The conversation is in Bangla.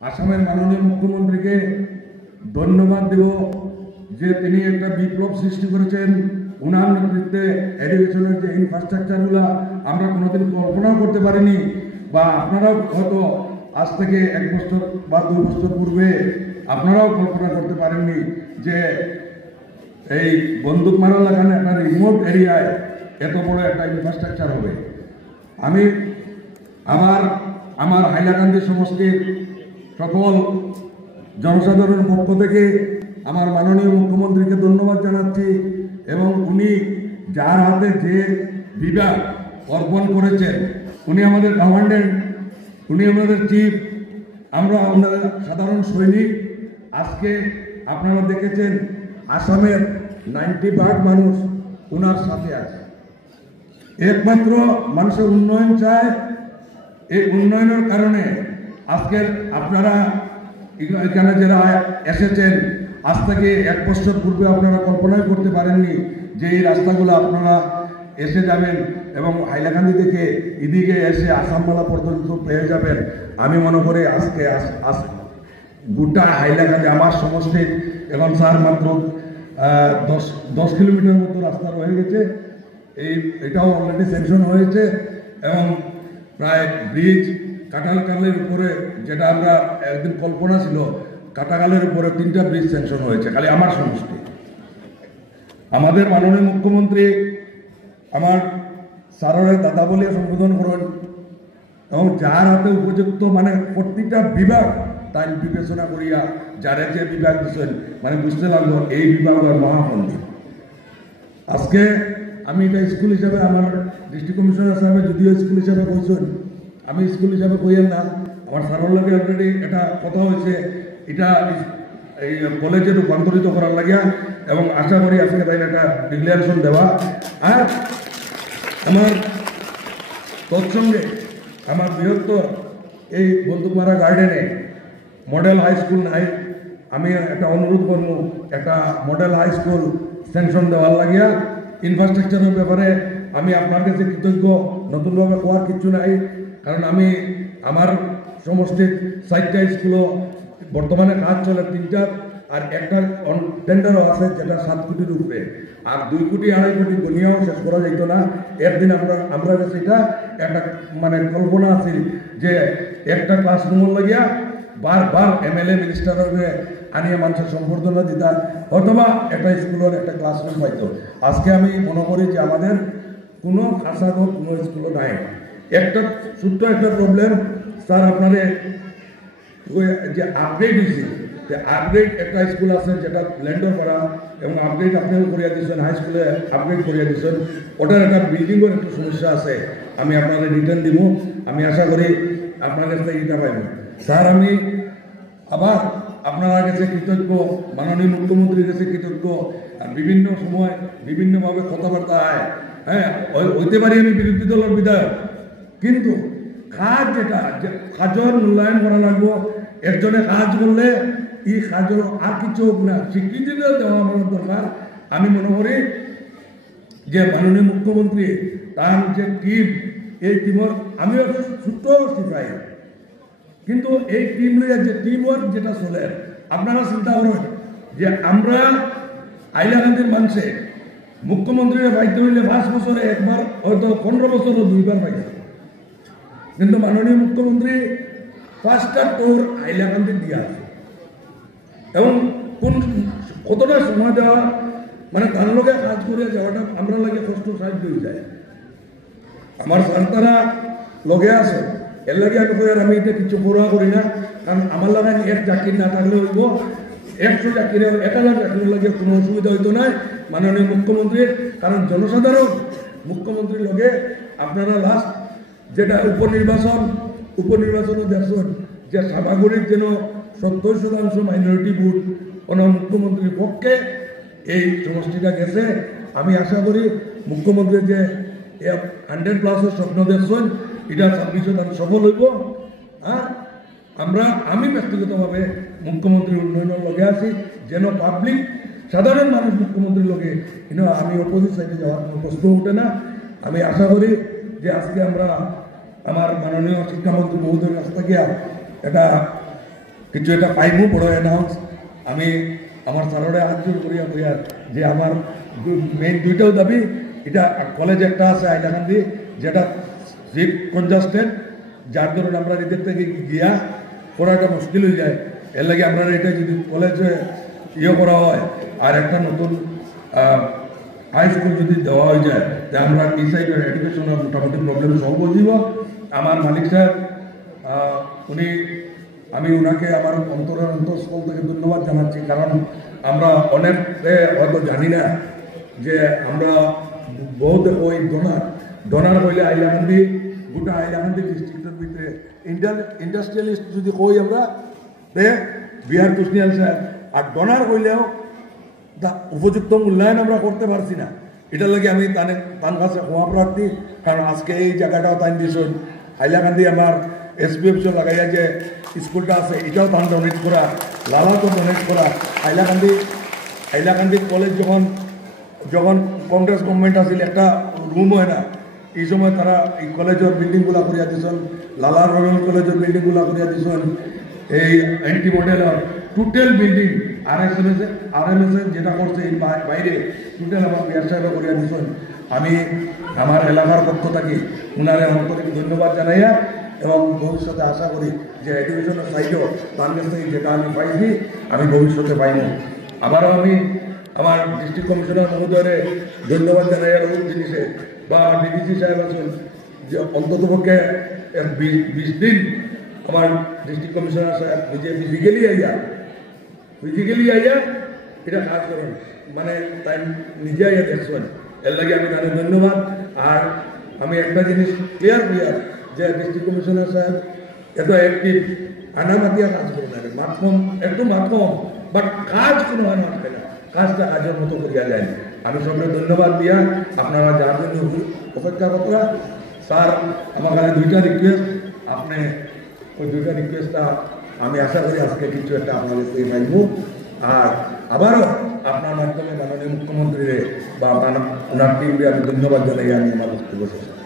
আসামের মাননীয় মুখ্যমন্ত্রীকে ধন্যবাদ দেব যে তিনি একটা বিপ্লব সৃষ্টি করেছেন। উনার নেতৃত্বে এডুকেশনের যে ইনফ্রাস্ট্রাকচারগুলো আমরা কোনোদিন কল্পনাও করতে পারিনি, বা আপনারাও হয়তো আজ থেকে 1 বছর বা 2 বছর পূর্বে আপনারাও কল্পনা করতে পারেননি যে এই বন্দুক মারা লাগানো একটা রিমোট এরিয়ায় এত বড় একটা ইনফ্রাস্ট্রাকচার হবে। আমি আমার হাইলাকান্দি সমষ্টির সকল জনসাধারণের পক্ষ থেকে আমার মাননীয় মুখ্যমন্ত্রীকে ধন্যবাদ জানাচ্ছি, এবং উনি যার হাতে যে বিভাগ অর্পণ করেছেন, উনি আমাদের কমান্ডেন্ট, উনি আমাদের চিফ, আমরা আমাদের সাধারণ সৈনিক। আজকে আপনারা দেখেছেন আসামের 90% মানুষ ওনার সাথে আছে। একমাত্র মানুষের উন্নয়ন চায়। এই উন্নয়নের কারণে আজকের আপনারা এখানে যারা এসেছেন, আজ থেকে 1 বছর পূর্বে আপনারা কল্পনাই করতে পারেননি যে এই রাস্তাগুলো আপনারা এসে যাবেন এবং হাইলাকান্দি থেকে এদিকে এসে আসামবালা পর্যন্ত পেয়ে যাবেন। আমি মনে করি আজকে গোটা হাইলাকান্দি আমার সমষ্টির এখন স্যার মাত্র 10 কিলোমিটার মতো রাস্তা রয়ে গেছে। এটাও অলরেডি স্যাংশন হয়েছে, এবং প্রায় ব্রিজ কাটালকালের উপরে, যেটা আমরা একদিন কল্পনা ছিল, কাটাকালের উপরে 3টা ব্রিজ স্যাংশন হয়েছে খালি আমার সমষ্টি। আমাদের মাননীয় মুখ্যমন্ত্রী আমার স্যারের দাদা বলে সম্বোধন করেন, এবং যার হাতে উপযুক্ত মানে প্রতিটা বিভাগ তাই বিবেচনা করিয়া যারা যে বিভাগ দিচ্ছেন, মানে বুঝতে লাগলো এই বিভাগের মহামন্ত্রী। আজকে আমি এটা স্কুল হিসাবে, আমার ডিস্ট্রিক্ট কমিশনার সাহেব যদিও স্কুল হিসাবে কইছেন, আমি স্কুল হিসাবে কইয়েন না, আমার স্যারের লগে অলরেডি এটা কথা হয়েছে, এটা এই কলেজে রূপান্তরিত করার লাগিয়া, এবং আশা করি আজকে তাই একটা ডিক্লারেশন দেওয়া। আর আমার তৎসঙ্গে আমার বৃহত্তর এই বন্দুকমারা গার্ডেনে মডেল হাই স্কুল নাই, আমি একটা অনুরোধ করবো একটা মডেল হাই স্কুল স্যাংশন দেওয়ার লাগিয়া। ইনফ্রাস্ট্রাকচারের ব্যাপারে আমি আপনার কাছে কৃতজ্ঞ, নতুনভাবে কোয়ার কিছু নাই, কারণ আমি আমার সমষ্টির 4টা স্কুলও বর্তমানে কাজ চলে, 3টা, আর একটা টেন্ডারও আছে যেটা 7 কোটির উপরে, আর 2 কোটি 2.5 কোটি গনিয়াও শেষ করা যেত না। একদিন আমরা সেটা একটা মানে কল্পনা আছে যে একটা ক্লাসরুমের লাগিয়া বারবার এমএলএ মিনিস্টারের আনিয়ে মানুষের সম্বর্ধনা দিতা, অথবা একটা স্কুলের একটা ক্লাসরুম পাইতো। আজকে আমি মনে করি যে আমাদের কোনো খাসাগো কোনো স্কুলও নাই। একটা ছোট্ট একটা প্রবলেম স্যার, আপনারে যে আপগ্রেড হয়েছে, যে আপগ্রেড একটা স্কুল আছে যেটা ল্যান্ডর করা, এবং আপগ্রেড আপনারা করিয়া দিচ্ছেন, হাই স্কুলে আপগ্রেড করিয়া দিচ্ছেন, ওটার একটা বিল্ডিংয়ের একটু সমস্যা আছে। আমি আপনাদের রিটার্ন দিব, আমি আশা করি আপনার কাছে এটা পাইব। স্যার আমি আবার আপনার কাছে কৃতজ্ঞ, মাননীয় মুখ্যমন্ত্রীর কাছে কৃতজ্ঞ। আর বিভিন্ন সময় বিভিন্নভাবে কথাবার্তা হয়, হ্যাঁ হইতে পারি আমি বিরোধী দলের বিধায়ক, কিন্তু কাজ যেটা কাজের মূল্যায়ন করা লাগবো। একজনে কাজ করলে এই কাজের আর কিছু হোক না, স্বীকৃতি দেওয়া আমার দরকার। আমি মনে করি যে মাননীয় মুখ্যমন্ত্রী তার যে টিম, এই টিমের আমিও ছোট্ট সিপাই, কিন্তু এই টিম লইয়া যে টিম ওয়ার্ক যেটা চলে, আপনারা চিন্তা করেন যে আমরা হাইলাকান্দির মানুষে মুখ্যমন্ত্রীর পাইতে হইলে 5 বছরে একবার, হয়তো 15 বছরও 2বার পাইছে, কিন্তু মাননীয় মুখ্যমন্ত্রী 5টা ট্যুর হাইলাকান্দি দিয়া আছে, এবং কতটা সময় দেওয়া, মানে তার লগে কাজ করিয়া যাওয়াটা আমরা লাগে কষ্ট সাহায্য হয়ে যায়। আমার সন্তানরা লগে আছে, এর লাগে আমি এটা কিছু পড়া করি না, কারণ আমার লাগান 1 চাকরি না থাকলে হইব, 100 চাকরি 1000 চাকরির লাগে কোনো অসুবিধা হইতো না মাননীয় মুখ্যমন্ত্রীর। কারণ জনসাধারণ মুখ্যমন্ত্রীর লগে আপনারা লাস্ট যেটা উপনির্বাচনও দেখছেন যে সাভাগুড়ির যেন 70% মাইনরিটি ভোট ওনার মুখ্যমন্ত্রীর পক্ষে এই সমষ্টিটা গেছে। আমি আশা করি মুখ্যমন্ত্রী যে 100+ স্বপ্ন দেখছেন, এটা 26 সফল হইব। আর আমি ব্যক্তিগতভাবে মুখ্যমন্ত্রীর উন্নয়নের লগে আছি, যেন পাবলিক সাধারণ মানুষ মুখ্যমন্ত্রীর লগে আমি অপোজিট সাইডে যাওয়ার কোনো প্রশ্ন উঠে না। আমি আশা করি যে আজকে আমরা আমার মাননীয় শিক্ষামন্ত্রী মহোদয়ের কাছ থেকে এটা কিছু এটা পাইমু বড় অ্যানাউন্স আমি আমার স্যাররে আঞ্চল করিয়া করিয়া যে আমার মেইন দুইটাও দাবি এটা কলেজ একটা আছে আইলাকান্দি যেটা সিট কনজাস্টেড যার ধরুন আমরা এদের থেকে গিয়া পড়াটা মুশকিল হয়ে যায় এর লাগে আমরা এটা যদি কলেজে করা হয় আর একটা নতুন হাই স্কুল যদি দেওয়া হয়ে যায় যে আমরা এই সাইডের এডুকেশনের মোটামুটি প্রবলেম সলভ হয়ে যাব আমার মালিক সাহেব উনি আমি ওনাকে আমার অন্তরের অন্তঃস্থল থেকে ধন্যবাদ জানাচ্ছি কারণ আমরা অনেকে হয়তো জানি না যে আমরা বহুত ওই ডোনার হইলে হাইলাকান্দি গোটা হাইলাকান্দি ডিস্ট্রিক্টের ভিতরে ইন্ডাস্ট্রিয়ালিস্ট যদি কই আমরা বিহার কুষ্টিয়াল স্যার আর ডোনার হইলেও উপযুক্ত মূল্যায়ন আমরা করতে পারছি না এটার লাগে আমি তার কাছে ক্ষমা প্রার্থী কারণ আজকে এই জায়গাটাও তাই দিয়েছেন হাইলাকান্দি আমার এসপিএফসি লাগাইয়া যে স্কুলটা আছে এটাও তান ডোনেট করা লালাকেও ডোনেট করা হাইলাকান্দি কলেজ যখন কংগ্রেস গভর্নমেন্ট আসছিল একটা রুম হয় না এই সময় তারা এই কলেজের বিল্ডিংগুলা করিয়া দিয়েছেন লালার রয়্যাল কলেজের বিল্ডিংগুলা করিয়া দিয়েছেন এই এনটি মডেলের টোটাল বিল্ডিং আরএমএস যেটা করছে এই বাইরে টোটাল আমার বিয়ার সাহেব করিয়া দিয়েছেন আমি আমার এলাকার পক্ষ থাকি উনারে আমার থেকে ধন্যবাদ জানাইয়া এবং ভবিষ্যতে আশা করি যে এডুকেশনের সাইডেও তার কাছ থেকে যেটা আমি পাইছি আমি ভবিষ্যতে পাইনি আবারও আমি আমার ডিস্ট্রিক্ট কমিশনার মহোদয়ের ধন্যবাদ জানাই আর ওই জিনিসে বা ডিডিসি সাহেব আছেন যে অন্ততপক্ষে 20 দিন আমার ডিস্ট্রিক্ট কমিশনার সাহেব নিজে ফিজিক্যালি আইয়া এটা কাজ করেন মানে তাই নিজে আইয়া দেখছেন এর লাগে আমি তাদের ধন্যবাদ আর আমি একটা জিনিস ক্লিয়ার যে ডিস্ট্রিক্ট কমিশনার সাহেব এত অ্যাক্টিভ আনামাতিয়া কাজ করে না একটু মাধ্যম বাট কাজ কোনো হয় না কাজটা কাজের মতো করিয়া যায় আমি সবকে ধন্যবাদ দিয়া আপনারা যার জন্য অপেক্ষা করা স্যার আমার কাছে দুইটা রিকোয়েস্ট আপনি ওই দুইটা রিকোয়েস্টটা আমি আশা করি আজকে কিছু একটা আপনাদের পেয়ে পাইব আর আবারও আপনার মাধ্যমে মাননীয় মুখ্যমন্ত্রীরে বা ওনার টিমকে আমি ধন্যবাদ জানাই আমি আমার বক্তব্য শেষ